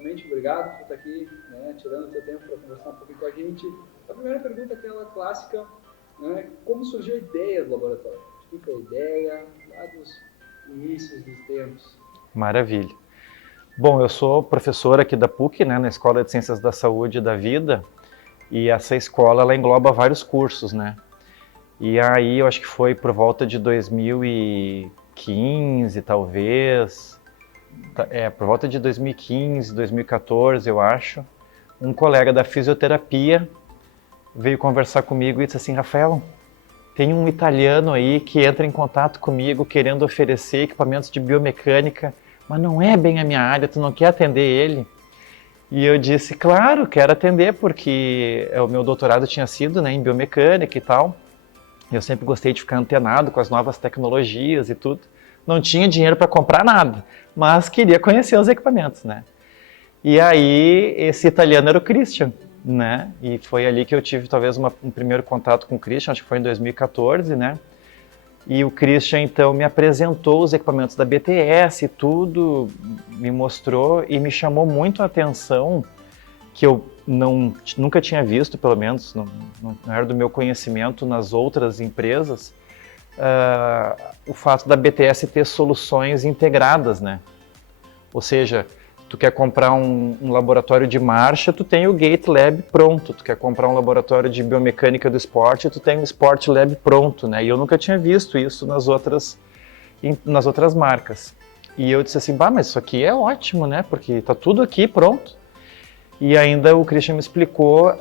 inicialmente, obrigado por estar aqui, né, tirando o seu tempo para conversar um pouquinho com a gente. A primeira pergunta é aquela clássica, né, como surgiu a ideia do laboratório? De quem foi a ideia, lá dos inícios dos tempos? Maravilha. Bom, eu sou professor aqui da PUC, né, na Escola de Ciências da Saúde e da Vida, e essa escola ela engloba vários cursos, né? E aí eu acho que foi por volta de 2015, talvez, por volta de 2015, 2014, eu acho, um colega da fisioterapia veio conversar comigo e disse assim, Rafael, tem um italiano aí que entra em contato comigo querendo oferecer equipamentos de biomecânica, mas não é bem a minha área, tu não quer atender ele? E eu disse, claro, quero atender, porque o meu doutorado tinha sido, né, em biomecânica e tal. Eu sempre gostei de ficar antenado com as novas tecnologias e tudo. Não tinha dinheiro para comprar nada, mas queria conhecer os equipamentos, né? E aí, esse italiano era o Christian, né? E foi ali que eu tive talvez um primeiro contato com o Christian, acho que foi em 2014, né? E o Christian, então, me apresentou os equipamentos da BTS e tudo, me mostrou e me chamou muito a atenção, que eu nunca tinha visto, pelo menos, não era do meu conhecimento nas outras empresas, o fato da BTS ter soluções integradas, né? Ou seja, tu quer comprar um laboratório de marcha, tu tem o Gait Lab pronto. Tu quer comprar um laboratório de biomecânica do esporte, tu tem o Sport Lab pronto, né? E eu nunca tinha visto isso nas outras marcas. E eu disse assim, bah, mas isso aqui é ótimo, né? Porque tá tudo aqui pronto. E ainda o Christian me explicou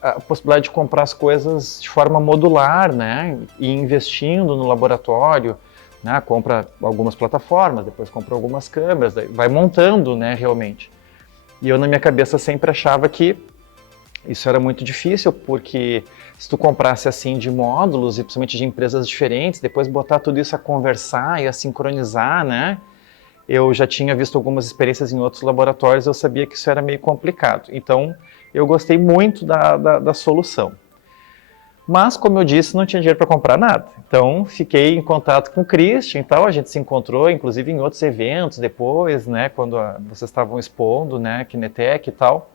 a possibilidade de comprar as coisas de forma modular, né? E investindo no laboratório, né? Compra algumas plataformas, depois compra algumas câmeras, vai montando, né, realmente. E eu na minha cabeça sempre achava que isso era muito difícil, porque se tu comprasse assim de módulos, e principalmente de empresas diferentes, depois botar tudo isso a conversar e a sincronizar, né? Eu já tinha visto algumas experiências em outros laboratórios, eu sabia que isso era meio complicado. Então, eu gostei muito da solução. Mas, como eu disse, não tinha dinheiro para comprar nada. Então, fiquei em contato com o Christian e tal. A gente se encontrou, inclusive, em outros eventos depois, né? Quando vocês estavam expondo, né? Kinetec e tal.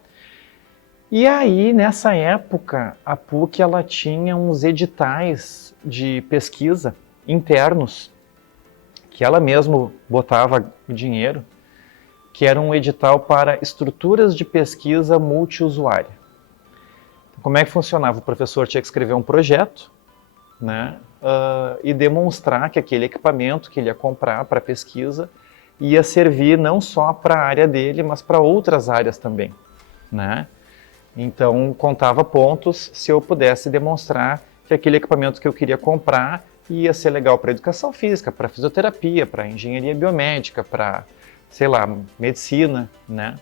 E aí, nessa época, a PUC ela tinha uns editais de pesquisa internos, que ela mesma botava o dinheiro, que era um edital para estruturas de pesquisa multiusuária. Como é que funcionava? O professor tinha que escrever um projeto, né, e demonstrar que aquele equipamento que ele ia comprar para pesquisa ia servir não só para a área dele, mas para outras áreas também, né? Então, contava pontos se eu pudesse demonstrar que aquele equipamento que eu queria comprar ia ser legal para educação física, para fisioterapia, para engenharia biomédica, para, sei lá, medicina, né?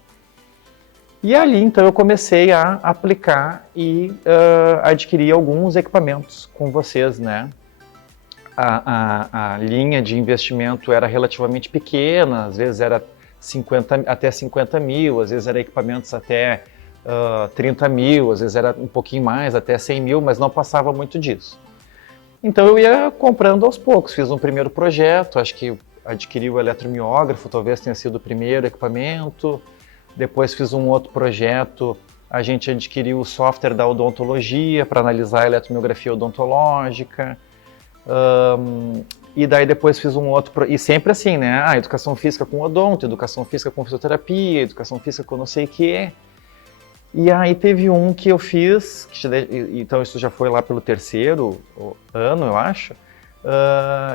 E ali, então, eu comecei a aplicar e adquirir alguns equipamentos com vocês, né? A linha de investimento era relativamente pequena, às vezes era até 50 mil, às vezes era equipamentos até 30 mil, às vezes era um pouquinho mais, até 100 mil, mas não passava muito disso. Então eu ia comprando aos poucos, fiz um primeiro projeto, acho que adquiri o eletromiógrafo, talvez tenha sido o primeiro equipamento. Depois fiz um outro projeto, a gente adquiriu o software da odontologia para analisar a eletromiografia odontológica. E daí depois fiz um outro, e sempre assim, né? Educação física com odonto, educação física com fisioterapia, educação física com não sei o quê. E aí teve um que eu fiz, então isso já foi lá pelo terceiro ano, eu acho,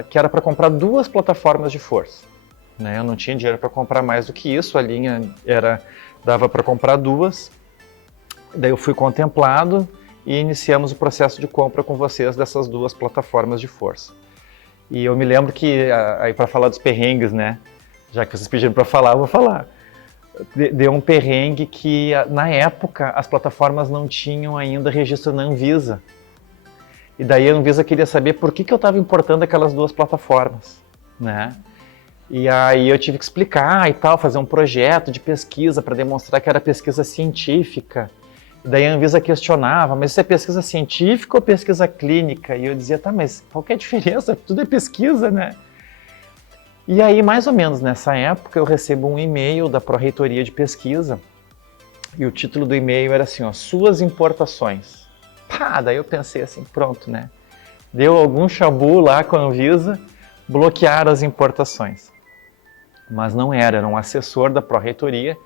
que era para comprar 2 plataformas de força. Né? Eu não tinha dinheiro para comprar mais do que isso, a linha dava para comprar 2. Daí eu fui contemplado e iniciamos o processo de compra com vocês dessas 2 plataformas de força. E eu me lembro que, aí para falar dos perrengues, né? Já que vocês pediram para falar, eu vou falar. Deu um perrengue que, na época, as plataformas não tinham ainda registro na Anvisa. E daí a Anvisa queria saber por que eu estava importando aquelas 2 plataformas, né? E aí eu tive que explicar e tal, fazer um projeto de pesquisa para demonstrar que era pesquisa científica. E daí a Anvisa questionava, mas isso é pesquisa científica ou pesquisa clínica? E eu dizia, tá, mas qual que é a diferença? Tudo é pesquisa, né? E aí, mais ou menos nessa época, eu recebo um e-mail da Pró-Reitoria de Pesquisa, e o título do e-mail era assim, ó, suas importações. Pá, daí eu pensei assim, pronto, né? Deu algum chabu lá com a Anvisa, bloquearam as importações. Mas não era um assessor da Pró-Reitoria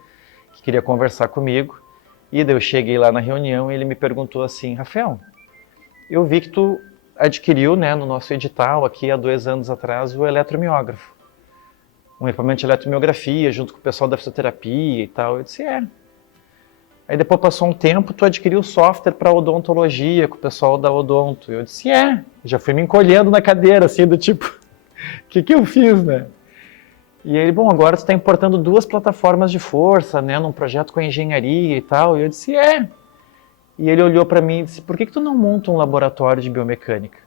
que queria conversar comigo. E daí eu cheguei lá na reunião e ele me perguntou assim, Rafael, eu vi que tu adquiriu, né, no nosso edital aqui há 2 anos atrás o eletromiógrafo. Um equipamento de eletromiografia junto com o pessoal da fisioterapia e tal. Eu disse, é. Aí depois passou um tempo, tu adquiriu software para odontologia com o pessoal da Odonto. Eu disse, é. Já fui me encolhendo na cadeira, assim, do tipo, o que eu fiz, né? E ele, bom, agora tu está importando 2 plataformas de força, né, num projeto com a engenharia e tal. E eu disse, é. E ele olhou para mim e disse, por que tu não monta um laboratório de biomecânica?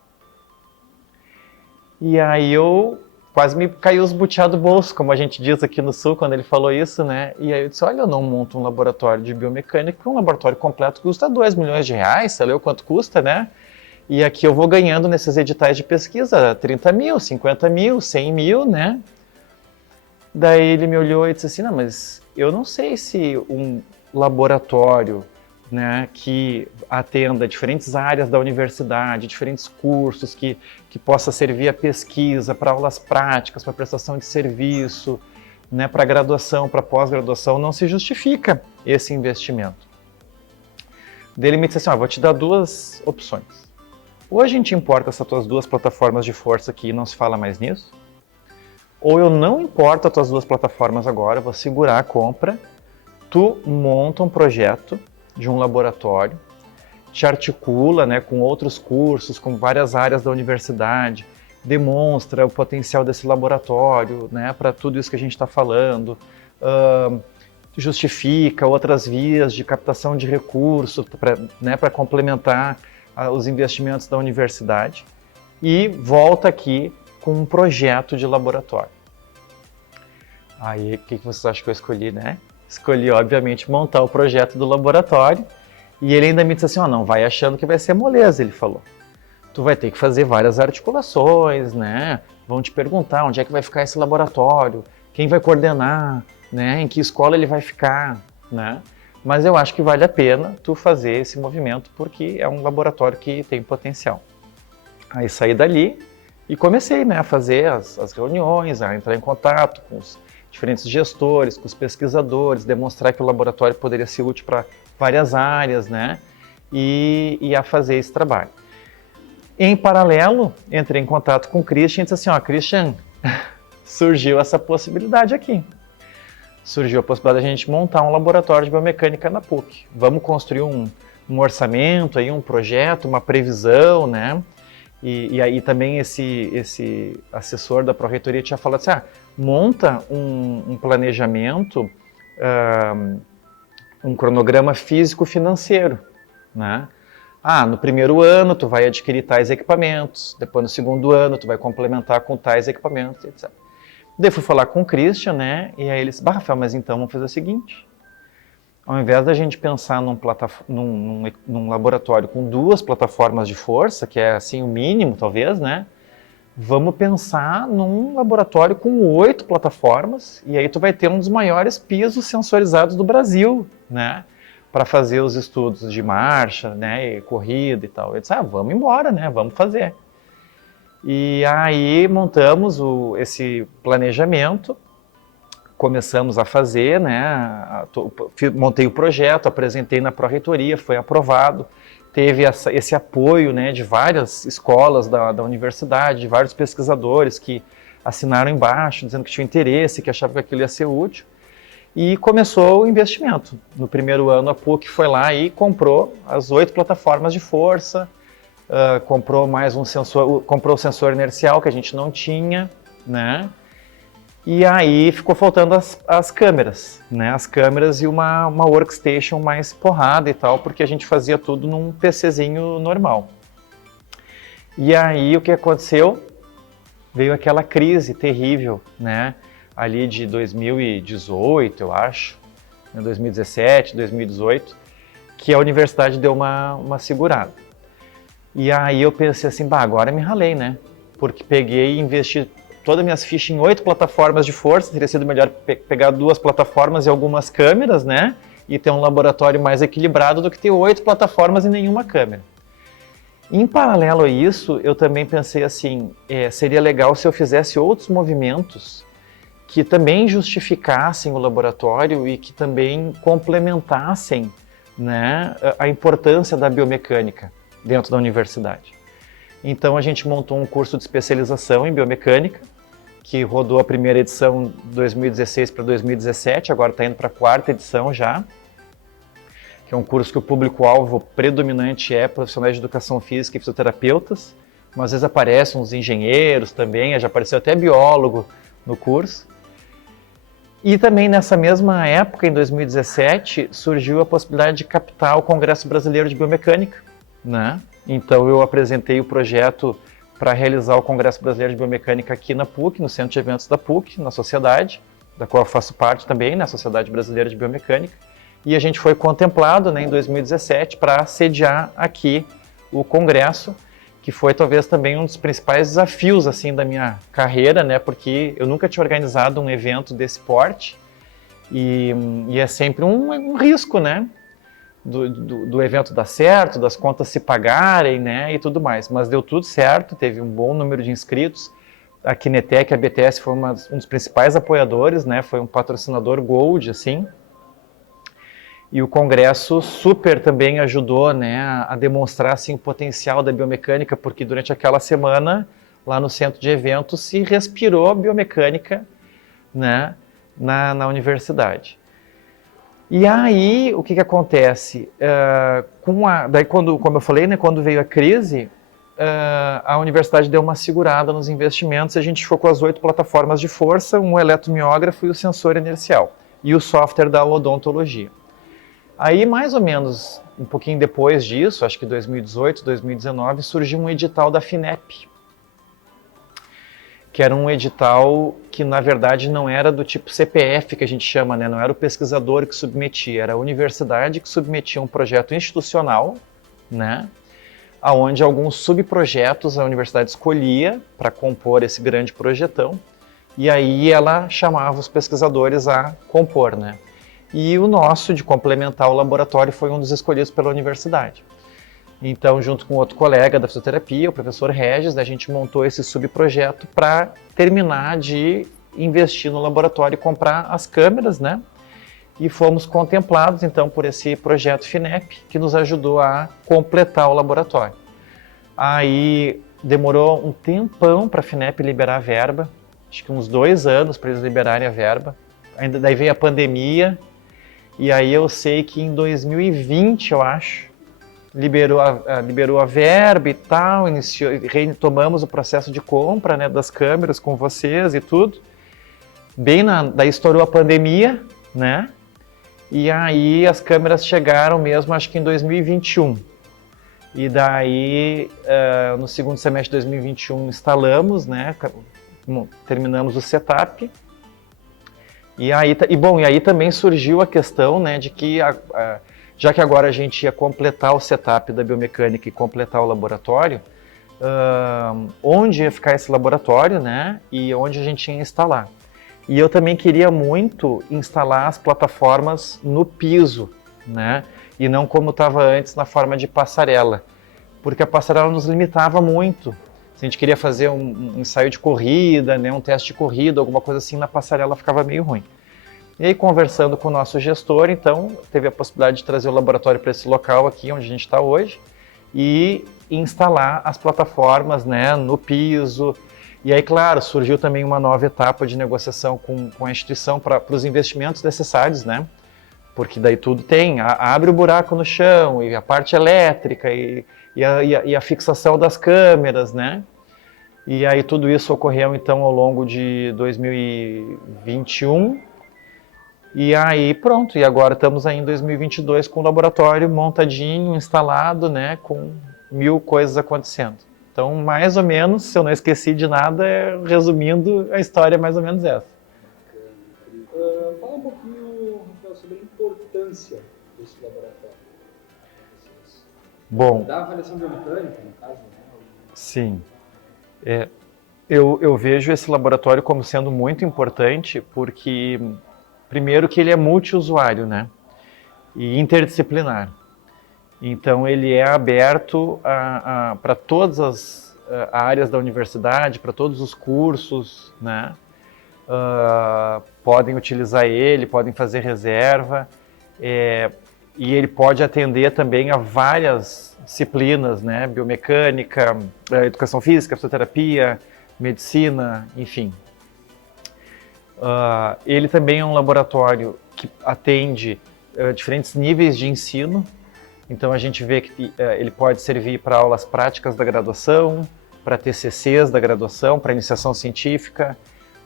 E aí eu quase me caiu os butiá do bolso, como a gente diz aqui no Sul, quando ele falou isso, né? E aí eu disse, olha, eu não monto um laboratório de biomecânica, porque um laboratório completo custa 2 milhões de reais, sei lá quanto custa, né? E aqui eu vou ganhando nesses editais de pesquisa 30 mil, 50 mil, 100 mil, né? Daí ele me olhou e disse assim, não, mas eu não sei se um laboratório, né, que atenda diferentes áreas da universidade, diferentes cursos, que possa servir a pesquisa, para aulas práticas, para prestação de serviço, né, para graduação, para pós-graduação, não se justifica esse investimento. Daí ele me disse assim, vou te dar 2 opções. Ou a gente importa essas tuas 2 plataformas de força aqui e não se fala mais nisso, ou eu não importo as tuas 2 plataformas agora, vou segurar a compra, tu monta um projeto de um laboratório, te articula, né, com outros cursos, com várias áreas da universidade, demonstra o potencial desse laboratório, né, para tudo isso que a gente está falando, justifica outras vias de captação de recursos para complementar os investimentos da universidade e volta aqui com um projeto de laboratório. Aí, o que vocês acham que eu escolhi, né? Escolhi, obviamente, montar o projeto do laboratório e ele ainda me disse assim, não vai achando que vai ser moleza, ele falou. Tu vai ter que fazer várias articulações, né? Vão te perguntar onde é que vai ficar esse laboratório, quem vai coordenar, né? Em que escola ele vai ficar, né? Mas eu acho que vale a pena tu fazer esse movimento porque é um laboratório que tem potencial. Aí saí dali e comecei, né, a fazer as reuniões, a entrar em contato com os diferentes gestores, com os pesquisadores, demonstrar que o laboratório poderia ser útil para várias áreas, né? E a fazer esse trabalho. Em paralelo, entrei em contato com o Christian e disse assim, Christian, surgiu essa possibilidade aqui. Surgiu a possibilidade de a gente montar um laboratório de biomecânica na PUC. Vamos construir um orçamento, aí, um projeto, uma previsão, né? E aí também esse assessor da Pró-Reitoria tinha falado assim, monta um planejamento, um cronograma físico-financeiro, né? No primeiro ano tu vai adquirir tais equipamentos, depois no segundo ano tu vai complementar com tais equipamentos, etc. Daí fui falar com o Christian, né? E aí ele disse, Rafael, mas então vamos fazer o seguinte, ao invés da gente pensar num laboratório com 2 plataformas de força, que é assim o mínimo talvez, né? Vamos pensar num laboratório com 8 plataformas e aí tu vai ter um dos maiores pisos sensorizados do Brasil, né? Para fazer os estudos de marcha, né? E corrida e tal. Eu disse, vamos embora, né? Vamos fazer. E aí montamos esse planejamento, começamos a fazer, né? Montei o projeto, apresentei na Pró-Reitoria, foi aprovado. Teve esse apoio, né, de várias escolas da universidade, de vários pesquisadores que assinaram embaixo, dizendo que tinham interesse, que achavam que aquilo ia ser útil. E começou o investimento. No primeiro ano, a PUC foi lá e comprou as 8 plataformas de força, comprou mais um sensor, comprou o sensor inercial que a gente não tinha, né? E aí ficou faltando as câmeras, né? As câmeras e uma workstation mais porrada e tal, porque a gente fazia tudo num PCzinho normal. E aí o que aconteceu? Veio aquela crise terrível, né? Ali de 2018, eu acho, 2017, 2018, que a universidade deu uma segurada. E aí eu pensei assim, agora me ralei, né? Porque peguei e investi todas as minhas fichas em 8 plataformas de força, teria sido melhor pegar 2 plataformas e algumas câmeras, né? E ter um laboratório mais equilibrado do que ter 8 plataformas e nenhuma câmera. Em paralelo a isso, eu também pensei assim, seria legal se eu fizesse outros movimentos que também justificassem o laboratório e que também complementassem, né, a importância da biomecânica dentro da universidade. Então a gente montou um curso de especialização em biomecânica, que rodou a primeira edição de 2016 para 2017, agora está indo para a 4ª edição já, que é um curso que o público-alvo predominante é profissionais de educação física e fisioterapeutas, mas às vezes aparecem uns engenheiros também, já apareceu até biólogo no curso. E também nessa mesma época, em 2017, surgiu a possibilidade de captar o Congresso Brasileiro de Biomecânica, né? Então eu apresentei o projeto para realizar o Congresso Brasileiro de Biomecânica aqui na PUC, no Centro de Eventos da PUC, na sociedade, da qual eu faço parte também, na Sociedade Brasileira de Biomecânica. E a gente foi contemplado, né, em 2017 para sediar aqui o Congresso, que foi talvez também um dos principais desafios assim da minha carreira, né, porque eu nunca tinha organizado um evento desse porte e é sempre um risco, né, do evento dar certo, das contas se pagarem, né, e tudo mais. Mas deu tudo certo, teve um bom número de inscritos. A Kinetec, a BTS foi um dos principais apoiadores, né, foi um patrocinador Gold, assim. E o congresso super também ajudou, né, a demonstrar assim, o potencial da biomecânica, porque durante aquela semana, lá no centro de eventos, se respirou biomecânica, né, na universidade. E aí, o que acontece? Daí, como eu falei, né, quando veio a crise, a universidade deu uma segurada nos investimentos e a gente ficou com as 8 plataformas de força, um eletromiógrafo e o sensor inercial, e o software da odontologia. Aí, mais ou menos, um pouquinho depois disso, acho que 2018, 2019, surgiu um edital da FINEP, que era um edital que, na verdade, não era do tipo CPF, que a gente chama, né? Não era o pesquisador que submetia, era a universidade que submetia um projeto institucional, né? Onde alguns subprojetos a universidade escolhia para compor esse grande projetão, e aí ela chamava os pesquisadores a compor, né? E o nosso, de complementar o laboratório, foi um dos escolhidos pela universidade. Então, junto com outro colega da fisioterapia, o professor Regis, a gente montou esse subprojeto para terminar de investir no laboratório e comprar as câmeras, né? E fomos contemplados, então, por esse projeto FINEP, que nos ajudou a completar o laboratório. Aí, demorou um tempão para a FINEP liberar a verba, acho que uns 2 anos para eles liberarem a verba. Ainda daí veio a pandemia, e aí eu sei que em 2020, eu acho, liberou a verba e tal, retomamos o processo de compra, né, das câmeras com vocês e tudo. Daí estourou a pandemia, né? E aí as câmeras chegaram mesmo, acho que em 2021. E daí, no segundo semestre de 2021, instalamos, né? Terminamos o setup. E aí também surgiu a questão, né, de que já que agora a gente ia completar o setup da biomecânica e completar o laboratório, onde ia ficar esse laboratório, né, e onde a gente ia instalar. E eu também queria muito instalar as plataformas no piso, né, e não como estava antes na forma de passarela, porque a passarela nos limitava muito. Se a gente queria fazer um ensaio de corrida, né, um teste de corrida, alguma coisa assim, na passarela ficava meio ruim. E aí, conversando com o nosso gestor, então, teve a possibilidade de trazer o laboratório para esse local aqui, onde a gente está hoje, e instalar as plataformas, né, no piso. E aí, claro, surgiu também uma nova etapa de negociação com a instituição para os investimentos necessários, né? Porque daí tudo tem, abre o buraco no chão, e a parte elétrica, e a fixação das câmeras, né? E aí tudo isso ocorreu então ao longo de 2021, e aí pronto, e agora estamos aí em 2022 com o laboratório montadinho, instalado, né, com 1000 coisas acontecendo. Então, mais ou menos, se eu não esqueci de nada, resumindo, a história é mais ou menos essa. Fala um pouquinho, Rafael, sobre a importância desse laboratório. Bom, da avaliação biomecânica, no caso, né? sim. Eu vejo esse laboratório como sendo muito importante porque, primeiro, que ele é multiusuário, né? E interdisciplinar. Então, ele é aberto para todas as áreas da universidade, para todos os cursos, né? Podem utilizar ele, podem fazer reserva, e ele pode atender também a várias disciplinas, né? Biomecânica, educação física, fisioterapia, medicina, enfim. Ele também é um laboratório que atende diferentes níveis de ensino. Então a gente vê que ele pode servir para aulas práticas da graduação, para TCCs da graduação, para iniciação científica,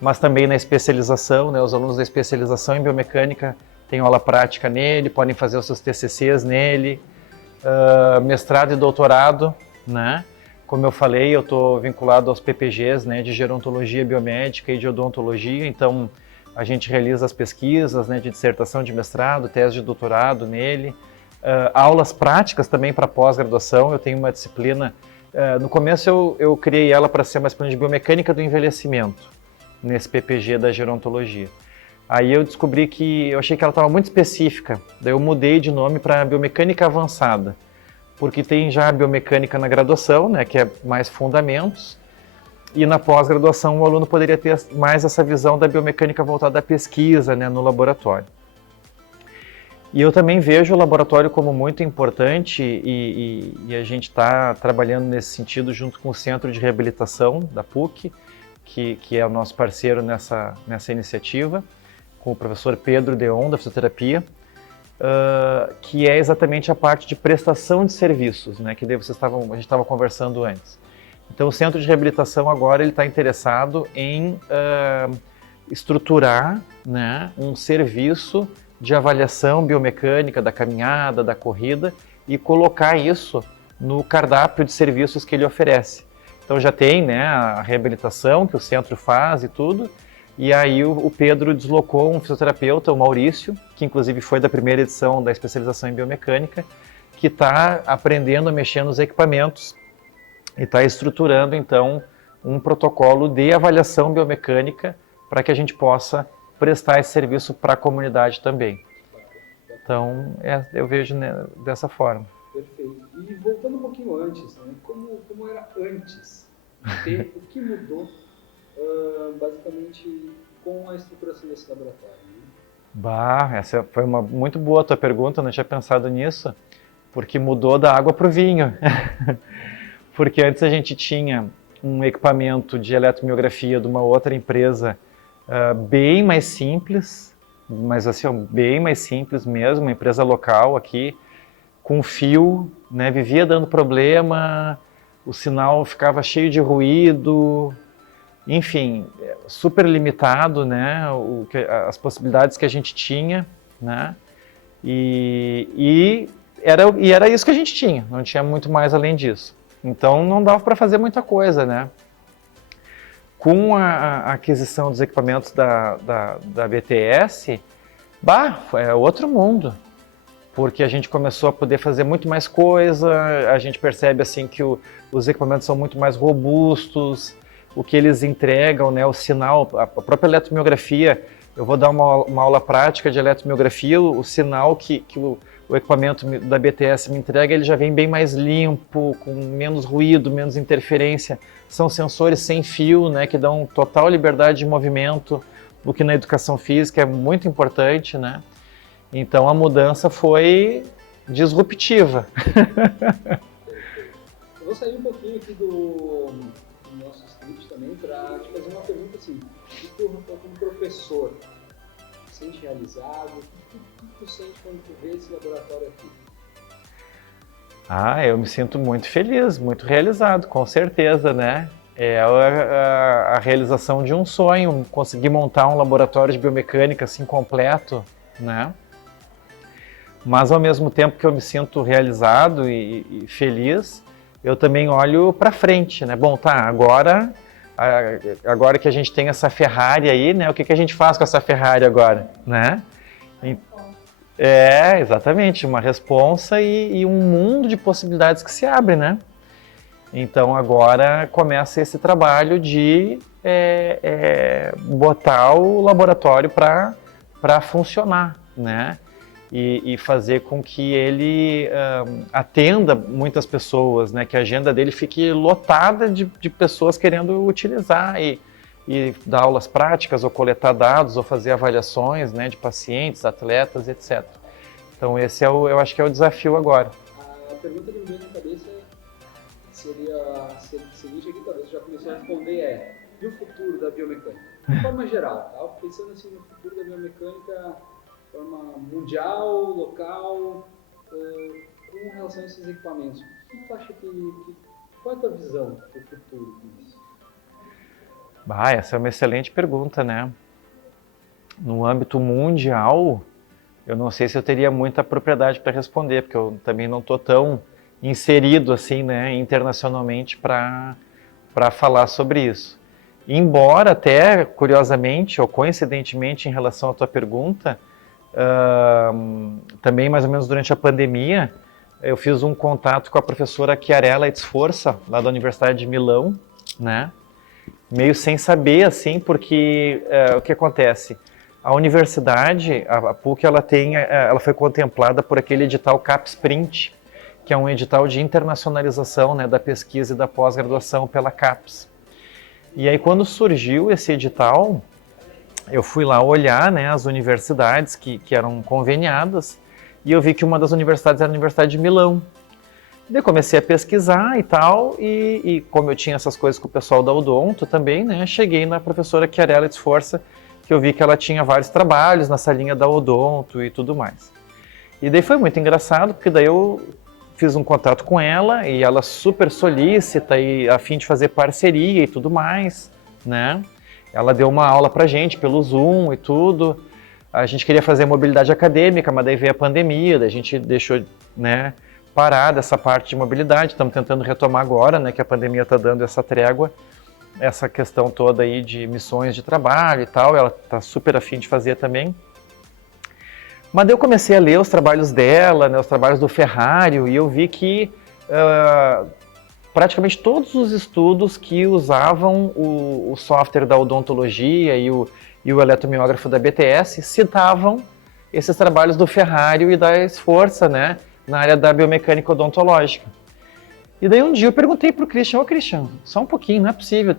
mas também na especialização, né? Os alunos da especialização em biomecânica têm aula prática nele, podem fazer os seus TCCs nele, mestrado e doutorado, né? Como eu falei, eu estou vinculado aos PPGs, né, de gerontologia biomédica e de odontologia, então a gente realiza as pesquisas, né, de dissertação de mestrado, tese de doutorado nele, aulas práticas também para pós-graduação. Eu tenho uma disciplina, no começo eu criei ela para ser uma disciplina de biomecânica do envelhecimento, nesse PPG da gerontologia. Aí eu descobri que eu achei que ela estava muito específica, daí eu mudei de nome para biomecânica avançada, porque tem já a biomecânica na graduação, né, que é mais fundamentos, e na pós-graduação o aluno poderia ter mais essa visão da biomecânica voltada à pesquisa, né, no laboratório. E eu também vejo o laboratório como muito importante e a gente está trabalhando nesse sentido junto com o Centro de Reabilitação da PUC, que é o nosso parceiro nessa iniciativa, com o professor Pedro Deon, da fisioterapia, que é exatamente a parte de prestação de serviços, né, que a gente estava conversando antes. Então o Centro de Reabilitação agora está interessado em estruturar, né, um serviço de avaliação biomecânica da caminhada, da corrida, e colocar isso no cardápio de serviços que ele oferece. Então já tem, né, a reabilitação que o centro faz e tudo, e aí o Pedro deslocou um fisioterapeuta, o Maurício, que inclusive foi da primeira edição da especialização em biomecânica, que está aprendendo a mexer nos equipamentos e está estruturando então um protocolo de avaliação biomecânica para que a gente possa prestar esse serviço para a comunidade também. Então, eu vejo, né, dessa forma. Perfeito. E voltando um pouquinho antes, né, como era antes? O que mudou, basicamente, com a estruturação desse laboratório? Né? Essa foi uma muito boa a tua pergunta, eu não tinha pensado nisso, porque mudou da água para o vinho. Porque antes a gente tinha um equipamento de eletromiografia de uma outra empresa bem mais simples, mas assim, bem mais simples mesmo, uma empresa local aqui, com fio, né, vivia dando problema, o sinal ficava cheio de ruído, enfim, super limitado, né, as possibilidades que a gente tinha, né, e era isso que a gente tinha, não tinha muito mais além disso. Então não dava para fazer muita coisa, né. Com a aquisição dos equipamentos da BTS, é outro mundo, porque a gente começou a poder fazer muito mais coisa, a gente percebe assim que os equipamentos são muito mais robustos, o que eles entregam, né, o sinal, a própria eletromiografia, eu vou dar uma aula prática de eletromiografia, o sinal que o equipamento da BTS me entrega, ele já vem bem mais limpo, com menos ruído, menos interferência. São sensores sem fio, né, que dão total liberdade de movimento, o que na educação física é muito importante, né? Então a mudança foi disruptiva. Eu vou sair um pouquinho aqui do nosso script também para te fazer uma pergunta assim, tu como professor, te sente realizado? O que tu sente quando tu vê esse laboratório aqui? Eu me sinto muito feliz, muito realizado, com certeza, né? É a realização de um sonho, conseguir montar um laboratório de biomecânica assim completo, né? Mas ao mesmo tempo que eu me sinto realizado e feliz, eu também olho para frente, né? Bom, tá, agora que a gente tem essa Ferrari aí, né? O que a gente faz com essa Ferrari agora, né? Exatamente, uma responsa e um mundo de possibilidades que se abre, né? Então agora começa esse trabalho de botar o laboratório para funcionar, né? E fazer com que ele atenda muitas pessoas, né? Que a agenda dele fique lotada de pessoas querendo utilizar e dar aulas práticas, ou coletar dados, ou fazer avaliações, né, de pacientes, atletas, etc. Então esse eu acho que é o desafio agora. A pergunta que me veio na cabeça seria a seguinte aqui, talvez já começou a responder, e o futuro da biomecânica? De forma geral, tá? Pensando assim no futuro da biomecânica de forma mundial, local, com relação a esses equipamentos, o que tu acha qual é a tua visão do futuro disso? Essa é uma excelente pergunta, né? No âmbito mundial, eu não sei se eu teria muita propriedade para responder, porque eu também não estou tão inserido assim, né, internacionalmente para falar sobre isso. Embora até, curiosamente ou coincidentemente em relação à tua pergunta, também mais ou menos durante a pandemia, eu fiz um contato com a professora Chiarella Sforza, lá da Universidade de Milão, né? Meio sem saber, assim, porque o que acontece? A universidade, a PUC, ela foi contemplada por aquele edital CAPES-Print, que é um edital de internacionalização, né, da pesquisa e da pós-graduação pela CAPES. E aí, quando surgiu esse edital, eu fui lá olhar, né, as universidades que eram conveniadas, e eu vi que uma das universidades era a Universidade de Milão. Daí comecei a pesquisar e tal, e como eu tinha essas coisas com o pessoal da Odonto também, né, cheguei na professora Chiarella Sforza, que eu vi que ela tinha vários trabalhos nessa linha da Odonto e tudo mais. E daí foi muito engraçado, porque daí eu fiz um contato com ela, e ela super solícita e a fim de fazer parceria e tudo mais, né. Ela deu uma aula pra gente pelo Zoom e tudo. A gente queria fazer mobilidade acadêmica, mas daí veio a pandemia, daí a gente deixou, né, parada essa parte de mobilidade. Estamos tentando retomar agora, né, que a pandemia está dando essa trégua, essa questão toda aí de missões de trabalho e tal. Ela está super afim de fazer também. Mas daí eu comecei a ler os trabalhos dela, né, os trabalhos do Ferrario, e eu vi que praticamente todos os estudos que usavam o software da odontologia e o eletromiógrafo da BTS citavam esses trabalhos do Ferrario e da Sforza, né, na área da biomecânica odontológica. E daí um dia eu perguntei para o Christian, Christian, só um pouquinho, não é possível,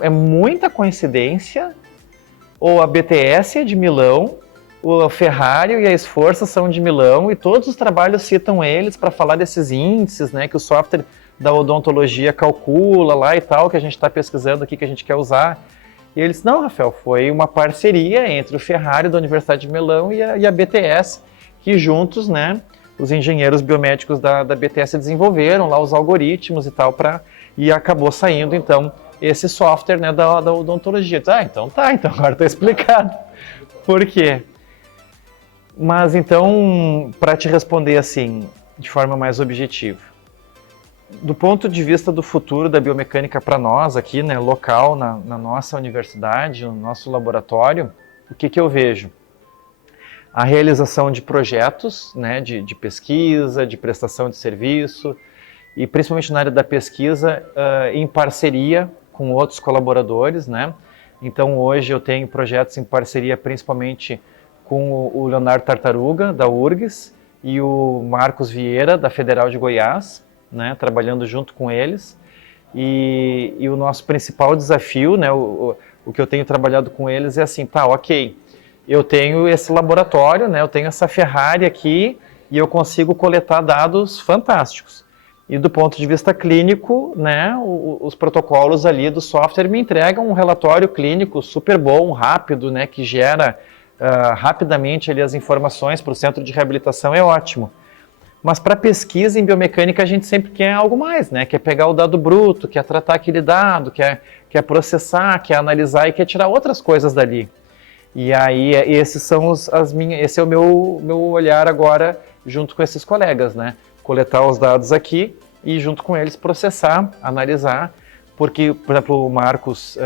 é muita coincidência, ou a BTS é de Milão, o Ferrario e a Sforza são de Milão, e todos os trabalhos citam eles para falar desses índices, né, que o software da odontologia calcula lá e tal, que a gente está pesquisando aqui, que a gente quer usar. E eles, não, Rafael, foi uma parceria entre o Ferrario da Universidade de Milão e a BTS, que juntos, né, os engenheiros biomédicos da BTS desenvolveram lá os algoritmos e tal, e acabou saindo, então, esse software, né, da odontologia. Então agora está explicado. Por quê? Mas então, para te responder assim, de forma mais objetiva, do ponto de vista do futuro da biomecânica para nós aqui, né, local, na nossa universidade, no nosso laboratório, o que eu vejo? A realização de projetos, né, de pesquisa, de prestação de serviço, e principalmente na área da pesquisa, em parceria com outros colaboradores, né? Então hoje eu tenho projetos em parceria principalmente com o Leonardo Tartaruga, da URGS, e o Marcos Vieira, da Federal de Goiás, né, trabalhando junto com eles. E o nosso principal desafio, né, o que eu tenho trabalhado com eles é assim, ok, eu tenho esse laboratório, né, eu tenho essa Ferrari aqui e eu consigo coletar dados fantásticos. E do ponto de vista clínico, né, os protocolos ali do software me entregam um relatório clínico super bom, rápido, né, que gera rapidamente ali as informações para o centro de reabilitação, é ótimo. Mas para pesquisa em biomecânica a gente sempre quer algo mais, né? Quer pegar o dado bruto, quer tratar aquele dado, quer processar, quer analisar e quer tirar outras coisas dali. E aí esse é o meu olhar agora junto com esses colegas, né? Coletar os dados aqui e junto com eles processar, analisar, porque, por exemplo, o Marcos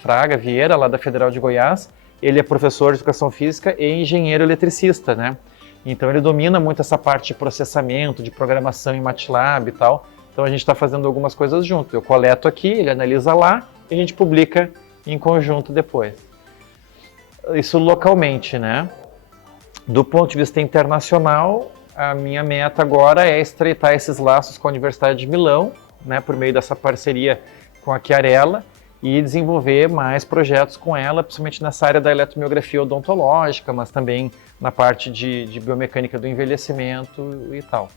Fraga Vieira, lá da Federal de Goiás, ele é professor de educação física e engenheiro eletricista, né? Então ele domina muito essa parte de processamento, de programação em MATLAB e tal, Então a gente está fazendo algumas coisas junto. Eu coleto aqui, ele analisa lá e a gente publica em conjunto depois. Isso localmente, né? Do ponto de vista internacional, a minha meta agora é estreitar esses laços com a Universidade de Milão, né, por meio dessa parceria com a Chiarella, e desenvolver mais projetos com ela, principalmente nessa área da eletromiografia odontológica, mas também na parte de biomecânica do envelhecimento e tal.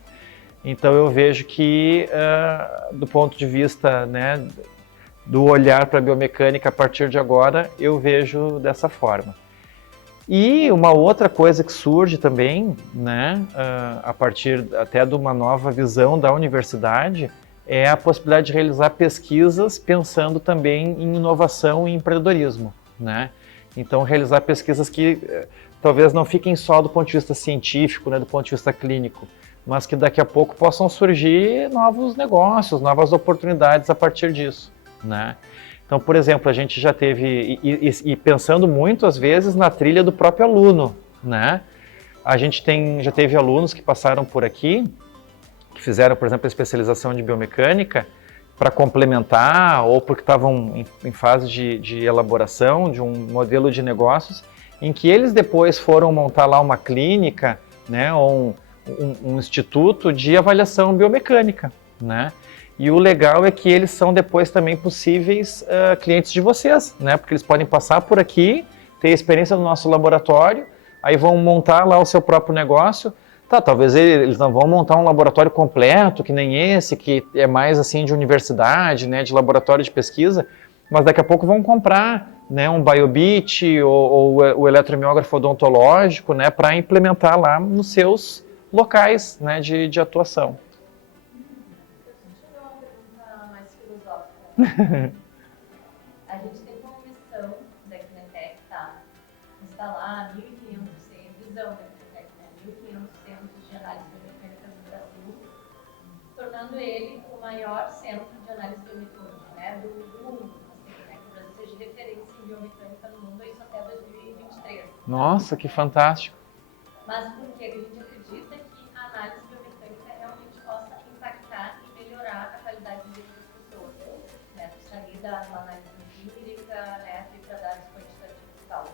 Então eu vejo que, do ponto de vista, né, do olhar para a biomecânica a partir de agora, eu vejo dessa forma. E uma outra coisa que surge também, né, a partir até de uma nova visão da universidade, é a possibilidade de realizar pesquisas pensando também em inovação e empreendedorismo, né? Então, realizar pesquisas que talvez não fiquem só do ponto de vista científico, né, do ponto de vista clínico, mas que daqui a pouco possam surgir novos negócios, novas oportunidades a partir disso, né? Então, por exemplo, a gente já teve, e pensando muito às vezes na trilha do próprio aluno, né? A gente já teve alunos que passaram por aqui, que fizeram, por exemplo, a especialização de biomecânica para complementar ou porque estavam em fase de elaboração de um modelo de negócios, em que eles depois foram montar lá uma clínica, né, ou um instituto de avaliação biomecânica, né? E o legal é que eles são depois também possíveis clientes de vocês, né? Porque eles podem passar por aqui, ter experiência no nosso laboratório, aí vão montar lá o seu próprio negócio. Tá, talvez eles não vão montar um laboratório completo, que nem esse, que é mais assim de universidade, né, de laboratório de pesquisa, mas daqui a pouco vão comprar, né, um BioBit ou o eletromiógrafo odontológico, né, para implementar lá nos seus locais, né, de atuação. Deixa eu fazer uma pergunta mais filosófica. A gente tem como missão da Kinetec, tá? Instalar 1.500 visão da Kinetec, né? 1.500 centros de análise biomecânica no Brasil, tornando ele o maior centro de análise biomecânica, né, do mundo. Assim, né? Que o Brasil seja referência em biomecânica no mundo, isso até 2023. Nossa, que fantástico! Mas por que a gente acredita que a análise biomecânica realmente possa impactar e melhorar a qualidade de vida das pessoas, né? Tu sair da análise empírica, né, para dados quantitativos e tal.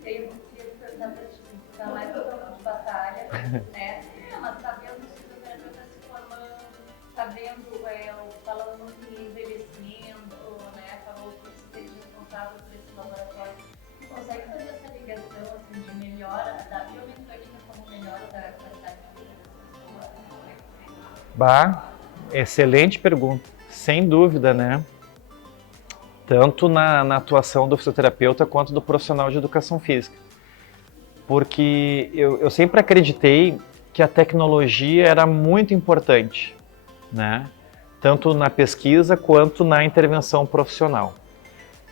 E aí eu queria perguntar para ti, tu tá mais no campo de batalha, né? Mas tá vendo os fisioterapeutas se formando, tá vendo falando em envelhecimento, né? Falou que você seja responsável por esse laboratório. Tu consegue fazer essa ligação assim, de melhora da biomecânica como melhora da qualidade de vida das pessoas? Bah, excelente pergunta, sem dúvida, né? Tanto na atuação do fisioterapeuta quanto do profissional de educação física. Porque eu sempre acreditei que a tecnologia era muito importante, né? Tanto na pesquisa quanto na intervenção profissional.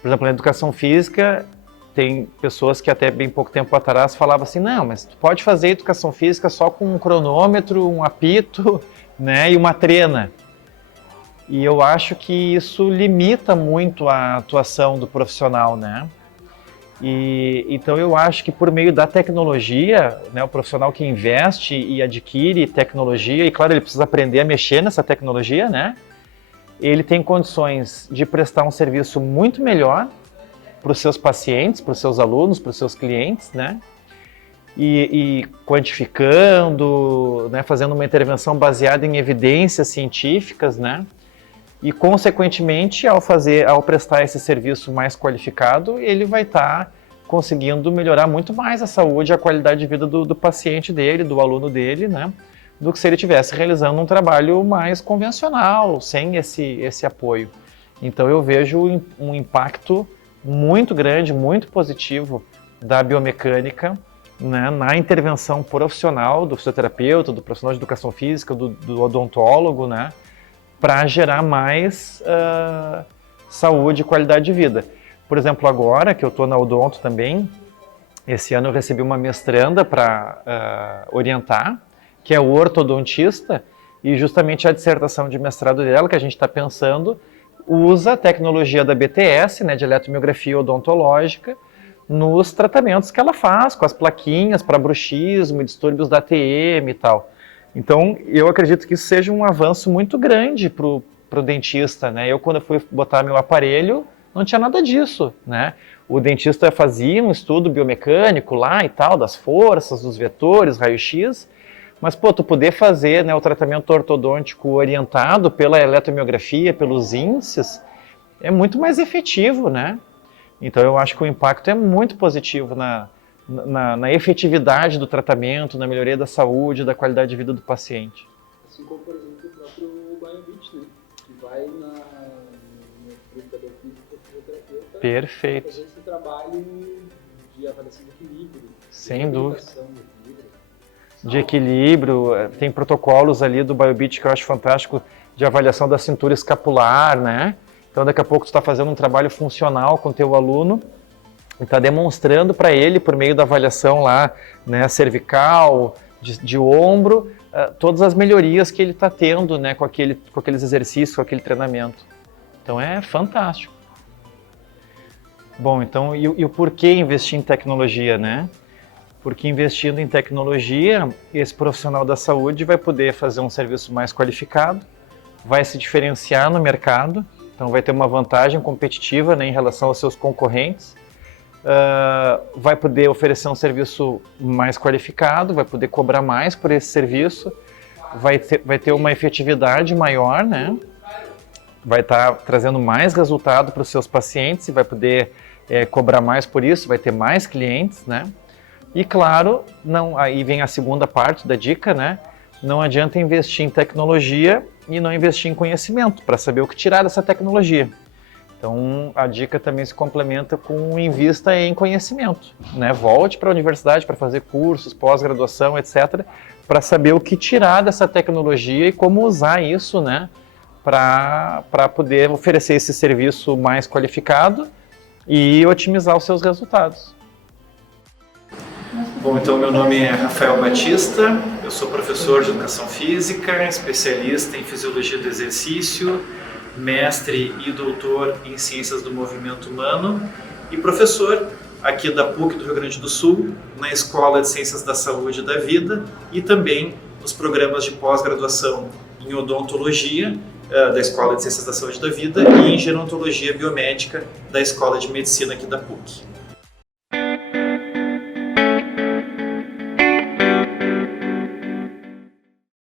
Por exemplo, na educação física, tem pessoas que até bem pouco tempo atrás falavam assim, não, mas tu pode fazer educação física só com um cronômetro, um apito, né, e uma trena. E eu acho que isso limita muito a atuação do profissional, né? Então eu acho que por meio da tecnologia, né, o profissional que investe e adquire tecnologia, e claro, ele precisa aprender a mexer nessa tecnologia, né? Ele tem condições de prestar um serviço muito melhor para os seus pacientes, para os seus alunos, para os seus clientes, né? E quantificando, né, fazendo uma intervenção baseada em evidências científicas, né? E, consequentemente, ao prestar esse serviço mais qualificado, ele vai estar conseguindo melhorar muito mais a saúde e a qualidade de vida do paciente dele, do aluno dele, né? Do que se ele estivesse realizando um trabalho mais convencional, sem esse apoio. Então, eu vejo um impacto muito grande, muito positivo da biomecânica, né, na intervenção profissional do fisioterapeuta, do profissional de educação física, do odontólogo, né? Para gerar mais saúde e qualidade de vida. Por exemplo, agora que eu estou na Odonto também, esse ano eu recebi uma mestranda para orientar, que é o ortodontista, e justamente a dissertação de mestrado dela, que a gente está pensando, usa a tecnologia da BTS, né, de eletromiografia odontológica, nos tratamentos que ela faz, com as plaquinhas para bruxismo, distúrbios da TM e tal. Então, eu acredito que isso seja um avanço muito grande para o dentista, né? Eu, quando eu fui botar meu aparelho, não tinha nada disso, né? O dentista fazia um estudo biomecânico lá e tal, das forças, dos vetores, raio-x, mas, pô, tu poder fazer, né, o tratamento ortodôntico orientado pela eletromiografia, pelos índices, é muito mais efetivo, né? Então, eu acho que o impacto é muito positivo na efetividade do tratamento, na melhoria da saúde, da qualidade de vida do paciente. Assim como, por exemplo, o próprio BioBit, né? Que vai no educador físico e fisioterapeuta Perfeito. fazer esse trabalho de avaliação de equilíbrio. Sem dúvida. De equilíbrio. Tem protocolos ali do BioBit que eu acho fantástico, de avaliação da cintura escapular, né? Então, daqui a pouco tu está fazendo um trabalho funcional com o teu aluno e está demonstrando para ele, por meio da avaliação lá, né, cervical, de ombro, todas as melhorias que ele está tendo, né, com aqueles exercícios, com aquele treinamento. Então, é fantástico. Bom, então, e o porquê investir em tecnologia, né? Porque investindo em tecnologia, esse profissional da saúde vai poder fazer um serviço mais qualificado, vai se diferenciar no mercado, então vai ter uma vantagem competitiva, né, em relação aos seus concorrentes, vai poder oferecer um serviço mais qualificado, vai poder cobrar mais por esse serviço, vai ter uma efetividade maior, né? Vai estar trazendo mais resultado para os seus pacientes e vai poder cobrar mais por isso, vai ter mais clientes, né? E claro, aí vem a segunda parte da dica, né? Não adianta investir em tecnologia e não investir em conhecimento, para saber o que tirar dessa tecnologia. Então, a dica também se complementa com invista em conhecimento, né? Volte para a universidade para fazer cursos, pós-graduação, etc., para saber o que tirar dessa tecnologia e como usar isso, né? Para poder oferecer esse serviço mais qualificado e otimizar os seus resultados. Bom, então meu nome é Rafael Batista, eu sou professor de Educação Física, especialista em Fisiologia do Exercício, mestre e doutor em Ciências do Movimento Humano e professor aqui da PUC do Rio Grande do Sul, na Escola de Ciências da Saúde e da Vida e também nos programas de pós-graduação em Odontologia, da Escola de Ciências da Saúde e da Vida e em Gerontologia Biomédica da Escola de Medicina aqui da PUC.